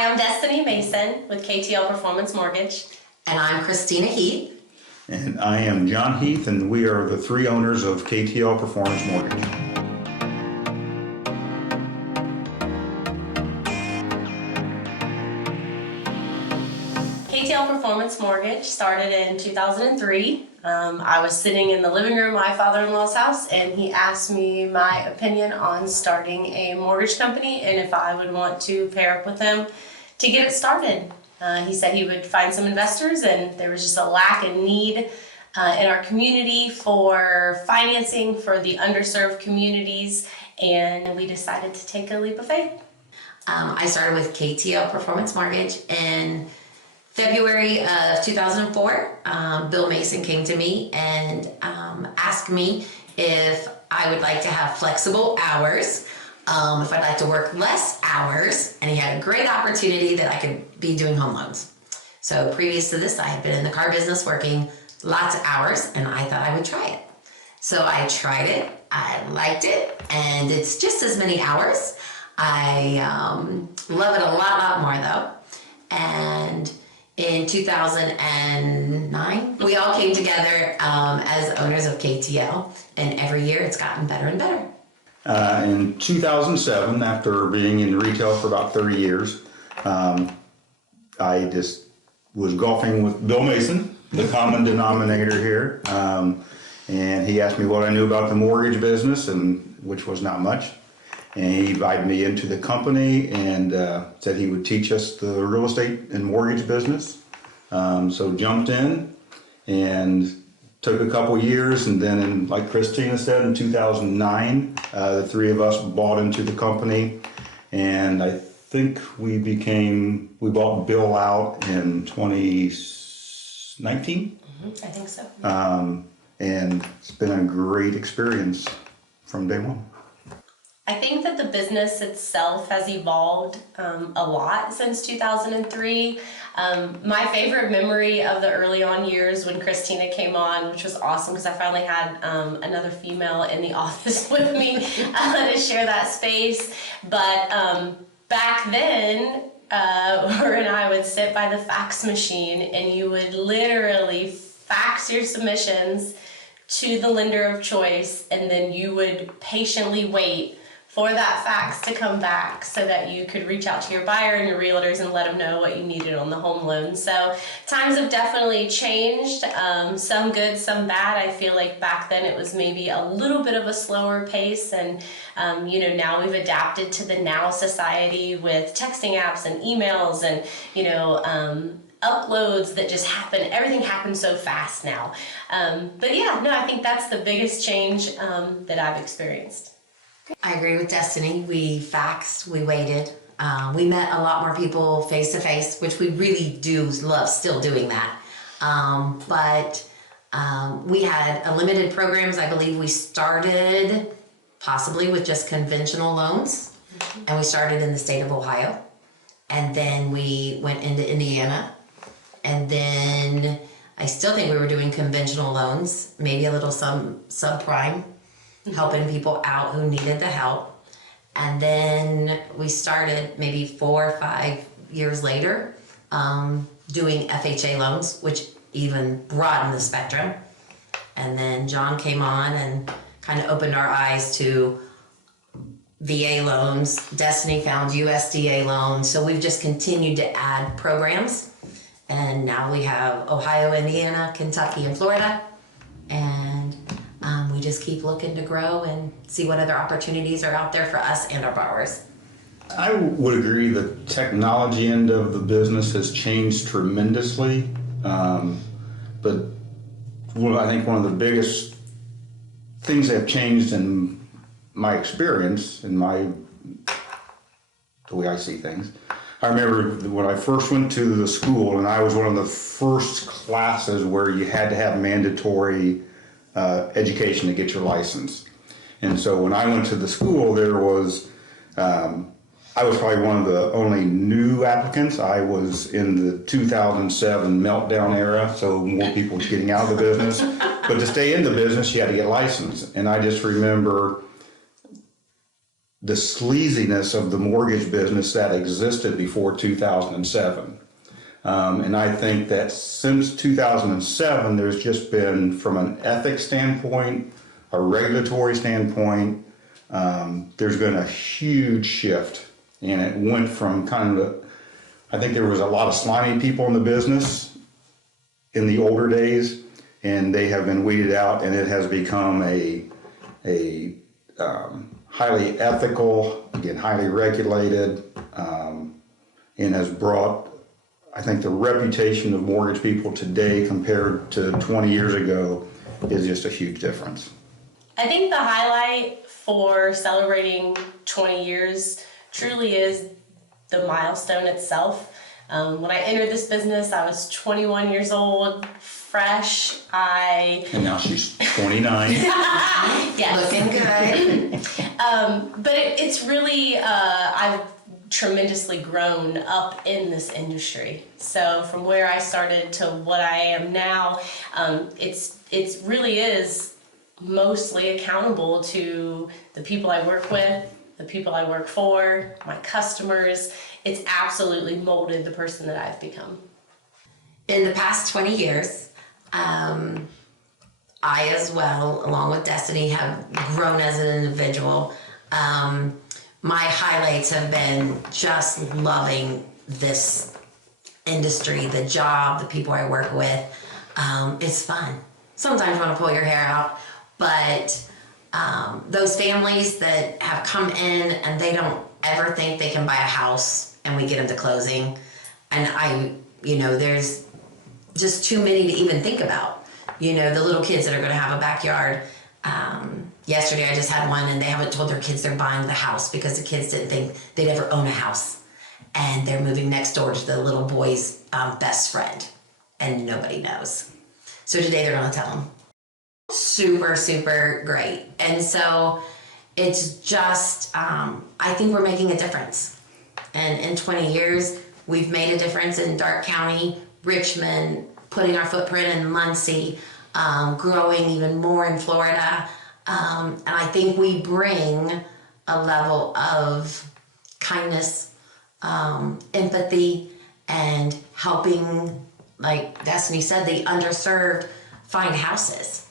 Hi, I'm Desteni Mason with KTL Performance Mortgage. And I'm Kristina Heath. And I am John Heath, and we are the three owners of KTL Performance Mortgage. KTL Performance Mortgage started in 2003. I was sitting in the living room of my father-in-law's house, and he asked me my opinion on starting a mortgage company and if I would want to pair up with him to get it started. He said he would find some investors, and there was just a lack and need in our community for financing for the underserved communities, and we decided to take a leap of faith. I started with KTL Performance Mortgage in February of 2004. Bill Mason came to me and asked me if I would like to have flexible hours, if I'd like to work less hours, and he had a great opportunity that I could be doing home loans. So previous to this, I had been in the car business working lots of hours, and I thought I would try it. So I tried it, I liked it, and it's just as many hours. I love it a lot more though. And in 2009, we all came together as owners of KTL, and every year it's gotten better and better. In 2007, after being in retail for about 30 years, I just was golfing with Bill Mason, the common denominator here, and he asked me what I knew about the mortgage business, and which was not much. And he invited me into the company and said he would teach us the real estate and mortgage business. So jumped in and took a couple years, and then, like Kristina said, in 2009, the three of us bought into the company, and I think we bought Bill out in 2019. I think so. And it's been a great experience from day one. I think that the business itself has evolved a lot since 2003. My favorite memory of the early on years when Kristina came on, which was awesome because I finally had another female in the office with me to share that space. But back then, her and I would sit by the fax machine, and you would literally fax your submissions to the lender of choice, and then you would patiently wait for that fax to come back so that you could reach out to your buyer and your realtors and let them know what you needed on the home loan. So times have definitely changed, some good, some bad. I feel like back then it was maybe a little bit of a slower pace, and now we've adapted to the now society with texting apps and emails and uploads that just happen. Everything happens so fast now. But yeah, no, I think that's the biggest change that I've experienced. I agree with Destiny. We faxed, we waited. We met a lot more people face to face, which we really do love still doing that. But we had limited programs. I believe we started possibly with just conventional loans, and we started in the state of Ohio. And then we went into Indiana. And then I still think we were doing conventional loans, maybe a little subprime, helping people out who needed the help. And then we started maybe 4 or 5 years later doing FHA loans, which even broadened the spectrum. And then John came on and kind of opened our eyes to VA loans. Destiny found USDA loans. So we've just continued to add programs. And now we have Ohio, Indiana, Kentucky, and Florida. And we just keep looking to grow and see what other opportunities are out there for us and our borrowers. I would agree the technology end of the business has changed tremendously. But I think one of the biggest things that have changed in my experience, the way I see things, I remember when I first went to the school, and I was one of the first classes where you had to have mandatory education to get your license. And so when I went to the school, I was probably one of the only new applicants. I was in the 2007 meltdown era, so more people were getting out of the business. But to stay in the business, you had to get licensed. And I just remember the sleaziness of the mortgage business that existed before 2007. And I think that since 2007, there's just been, from an ethics standpoint, a regulatory standpoint, there's been a huge shift. And it went from I think there was a lot of slimy people in the business in the older days, and they have been weeded out, and it has become a highly ethical, again, highly regulated, and has brought, I think, the reputation of mortgage people today compared to 20 years ago is just a huge difference. I think the highlight for celebrating 20 years truly is the milestone itself. When I entered this business, I was 21 years old, fresh. And now she's 29. Yes. Looking good. But it's really, I've tremendously grown up in this industry. So from where I started to what I am now, it really is mostly accountable to the people I work with, the people I work for, my customers. It's absolutely molded the person that I've become. In the past 20 years, I as well, along with Destini, have grown as an individual. My highlights have been just loving this industry, the job, the people I work with. It's fun. Sometimes you want to pull your hair out, but those families that have come in and they don't ever think they can buy a house, and we get them to closing, and there's just too many to even think about. The little kids that are going to have a backyard. Yesterday I just had one, and they haven't told their kids they're buying the house because the kids didn't think they'd ever own a house, and they're moving next door to the little boy's best friend, and nobody knows. So today they're going to tell them. Super, super great. And so it's just, I think we're making a difference. And in 20 years, we've made a difference in Darke County, Richmond, putting our footprint in Muncie, growing even more in Florida. And I think we bring a level of kindness, empathy, and helping, like Destini said, the underserved find houses,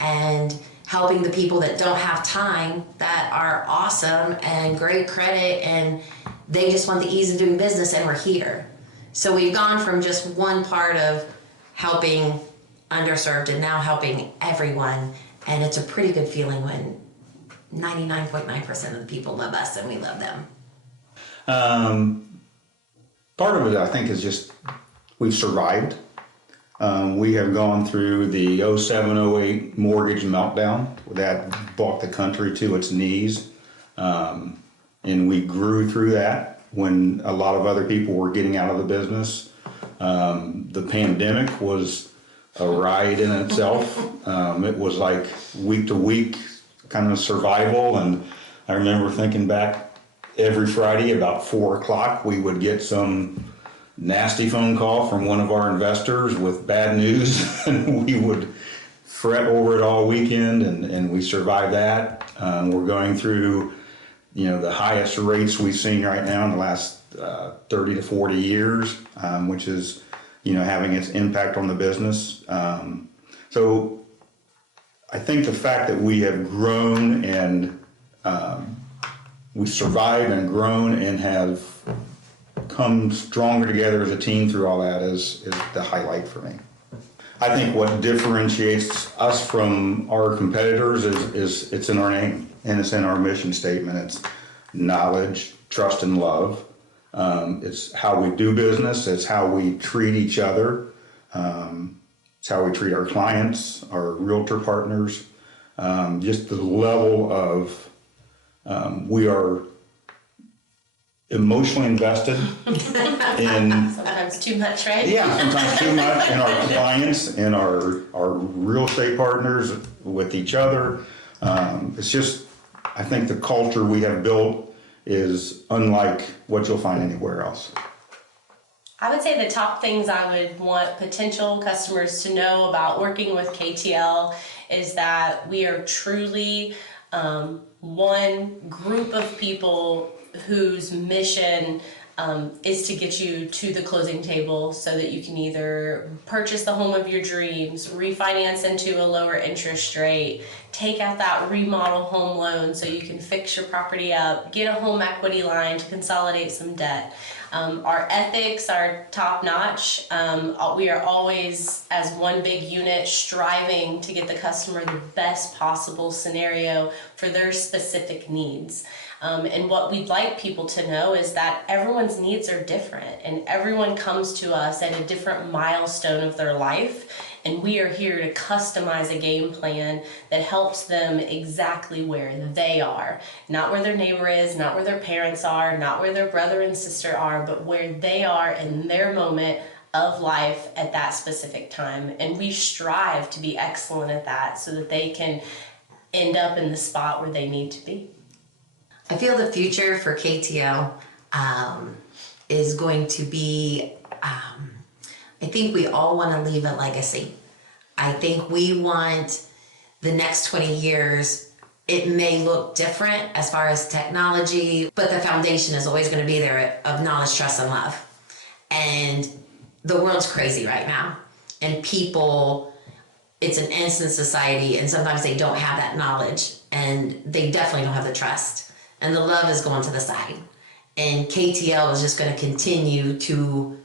and helping the people that don't have time, that are awesome and great credit, and they just want the ease of doing business, and we're here. So we've gone from just one part of helping underserved and now helping everyone, and it's a pretty good feeling when 99.9% of the people love us and we love them. Part of it, I think, is just we've survived. We have gone through the 07-08 mortgage meltdown that brought the country to its knees. And we grew through that when a lot of other people were getting out of the business. The pandemic was a ride in itself. It was like week to week kind of survival. And I remember thinking back, every Friday about 4 o'clock, we would get some nasty phone call from one of our investors with bad news, and we would fret over it all weekend, and we survived that. We're going through, the highest rates we've seen right now in the last 30 to 40 years, which is, having its impact on the business. So I think the fact that we have grown and we survived and grown and have come stronger together as a team through all that is the highlight for me. I think what differentiates us from our competitors is it's in our name, and it's in our mission statement. It's knowledge, trust, and love. It's how we do business. It's how we treat each other. It's how we treat our clients, our realtor partners. Just the level of we are emotionally invested in Sometimes too much, right? Yeah, sometimes too much in our clients and our real estate partners, with each other. It's just, I think the culture we have built is unlike what you'll find anywhere else. I would say the top things I would want potential customers to know about working with KTL is that we are truly one group of people whose mission is to get you to the closing table so that you can either purchase the home of your dreams, refinance into a lower interest rate, take out that remodel home loan so you can fix your property up, get a home equity line to consolidate some debt. Our ethics are top notch. We are always, as one big unit, striving to get the customer the best possible scenario for their specific needs. And what we'd like people to know is that everyone's needs are different and everyone comes to us at a different milestone of their life. And we are here to customize a game plan that helps them exactly where they are. Not where their neighbor is, not where their parents are, not where their brother and sister are, but where they are in their moment of life at that specific time. And we strive to be excellent at that so that they can end up in the spot where they need to be. I feel the future for KTL is going to be, I think we all want to leave a legacy. I think we want the next 20 years, it may look different as far as technology, but the foundation is always going to be there of knowledge, trust, and love. And the world's crazy right now. And people, it's an instant society, and sometimes they don't have that knowledge, and they definitely don't have the trust. And the love is going to the side. And KTL is just going to continue to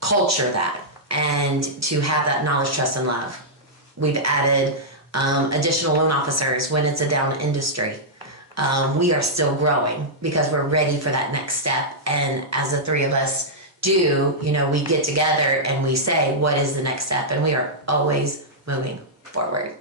culture that and to have that knowledge, trust, and love. We've added additional loan officers when it's a down industry. We are still growing because we're ready for that next step. And as the three of us do, we get together and we say, what is the next step? And we are always moving forward.